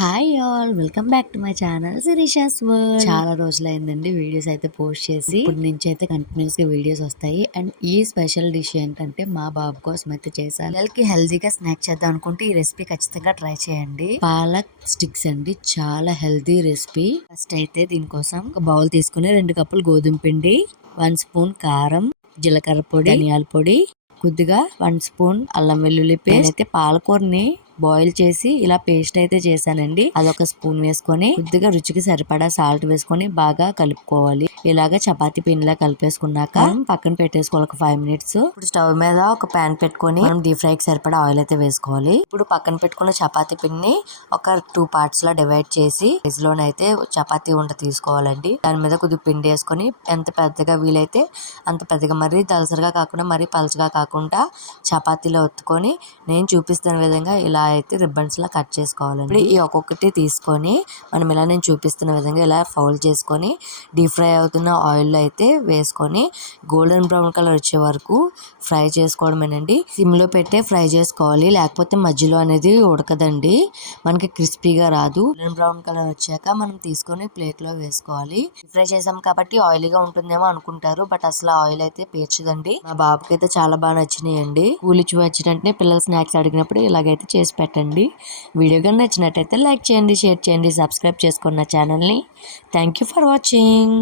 Hi all welcome back to my channel Sirisha's world. చాలా రోజులైందండి videos అయితే post చేసి. ఇప్పుడు నుంచి అయితే కంటిన్యూస్ గా వీడియోస్ వస్తాయి. అండ్ ఈ స్పెషల్ డిష్ ఏంటంటే మా బాబు కోసం అయితే చేశాను. పిల్లలకి హెల్దీగా స్నాక్ చేద్దాం అనుకుంటే ఈ రెసిపీ ఖచ్చితంగా ట్రై చేయండి. పాలక్ స్టిక్స్ అండి, చాలా హెల్దీ రెసిపీ. ఫస్ట్ అయితే దీనికోసం ఒక బౌల్ తీసుకుని 2 కప్పులు గోధుమ పిండి, 1 స్పూన్ కారం, జీలకర్ర పొడి, ధనియాల పొడి, కొద్దిగా 1 స్పూన్ అల్లం వెల్లుల్లి పేస్ట్. అయితే పాలకూరని బాయిల్ చేసి ఇలా పేస్ట్ అయితే చేశానండి. అదొక స్పూన్ వేసుకొని కొద్దిగా రుచికి సరిపడా సాల్ట్ వేసుకొని బాగా కలుపుకోవాలి. ఇలాగ చపాతీ పిండిలా కలిపేసుకున్నాక పక్కన పెట్టేసుకోవాలి ఒక 5 మినిట్స్. ఇప్పుడు స్టవ్ మీద ఒక ప్యాన్ పెట్టుకొని మనం డీప్ ఫ్రై కి సరిపడా ఆయిల్ అయితే వేసుకోవాలి. ఇప్పుడు పక్కన పెట్టుకున్న చపాతీ పిండిని ఒక 2 పార్ట్స్ లా డివైడ్ చేసి సైజ్ లోనైతే చపాతీ ఉండ తీసుకోవాలండి. దాని మీద కొద్దిగా పిండి వేసుకొని ఎంత పెద్దగా వీలైతే అంత పెద్దగా, మరీ దలసరిగా కాకుండా మరీ పలచగా కాకుండా చపాతీలో ఒత్తుకొని నేను చూపిస్తున్న విధంగా ఇలా అయితే రిబ్బన్స్ లా కట్ చేసుకోవాలండి. ఇప్పుడు ఈ ఒక్కొక్కటి తీసుకొని మనం ఇలా నేను చూపిస్తున్న విధంగా ఇలా ఫోల్డ్ చేసుకొని డీప్ ఫ్రై అవుతున్న ఆయిల్ లో అయితే వేసుకొని గోల్డెన్ బ్రౌన్ కలర్ వచ్చే వరకు ఫ్రై చేసుకోవడమేనండి. సిమ్ లో పెట్టే ఫ్రై చేసుకోవాలి, లేకపోతే మధ్యలో అనేది ఉడకదండి, మనకి క్రిస్పీగా రాదు. గోల్డెన్ బ్రౌన్ కలర్ వచ్చాక మనం తీసుకొని ప్లేట్ లో వేసుకోవాలి. ఫ్రై చేసాం కాబట్టి ఆయిలీగా ఉంటుందేమో అనుకుంటారు, బట్ అసలు ఆయిల్ అయితే పీల్చదండి. మా బాబుకి అయితే చాలా బాగా నచ్చినాయండి. స్కూల్ ఇచ్చి వచ్చినట్టే పిల్లలు స్నాక్స్ అడిగినప్పుడు ఇలాగైతే చేసి పెట్టండి. వీడియో కానీ నచ్చినట్టయితే లైక్ చేయండి, షేర్ చేయండి, సబ్స్క్రైబ్ చేసుకున్న ఛానల్ని. Thank you for watching.